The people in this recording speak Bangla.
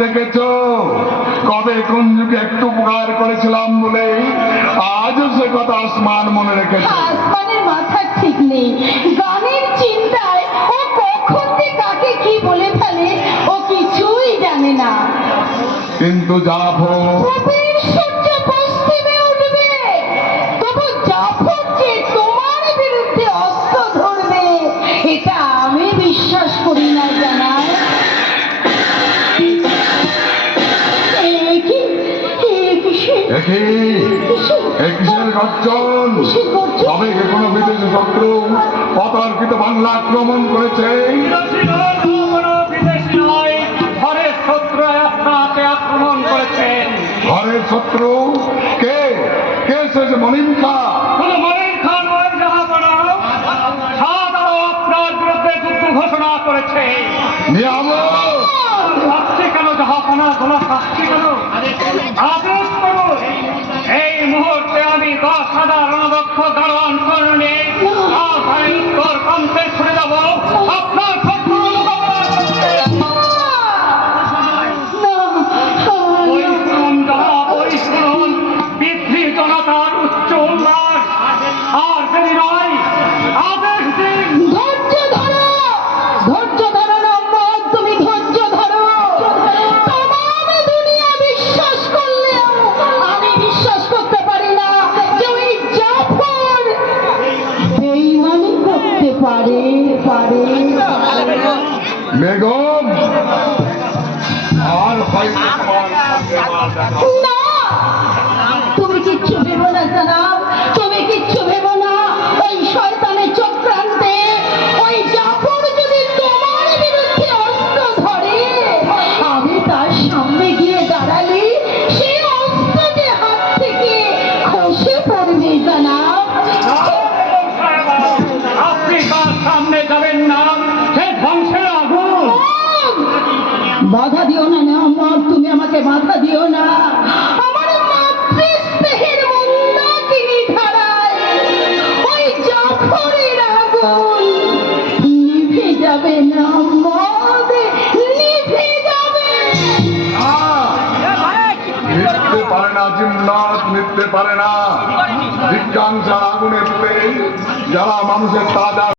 দেখেছ? কবে কোন যুগে একটু উপকার করেছিলাম বলে? আজও সে কথা আসমান মনে রেখেছে। আসমানের মাথা ঠিক নেই। গানের চিন্তায় ও কখন যে কাকে কি বলে ফেলে ও কিছুই জানে না। কিন্তু জাফর একই গর্জন কিসের গর্জন? তবে কোনো বিদেশি শত্রু অতর্কিত বাংলা আক্রমণ করেছে। ঘরের শত্রু কে? কে সে যে মনিম খা? ঘোষণা করেছে। নিয়ামত। শাস্তি কেন জাহাপনা গোলা শাস্তি কেন? আদেশ পারে পারি। বেগম আর না তুমি বাধা দিও না না তুমি আমাকে বাধা দিও না। আমার মাতৃস্নেহের মন্দাকিনী ধারায় ওই জাফরের আগুন নিভে যাবে না মদ নিভে যাবে। নিতে পারে না জিমনাথ নিতে পারে না। জিজ্ঞাংসার আগুনে যারা মানুষের তাজা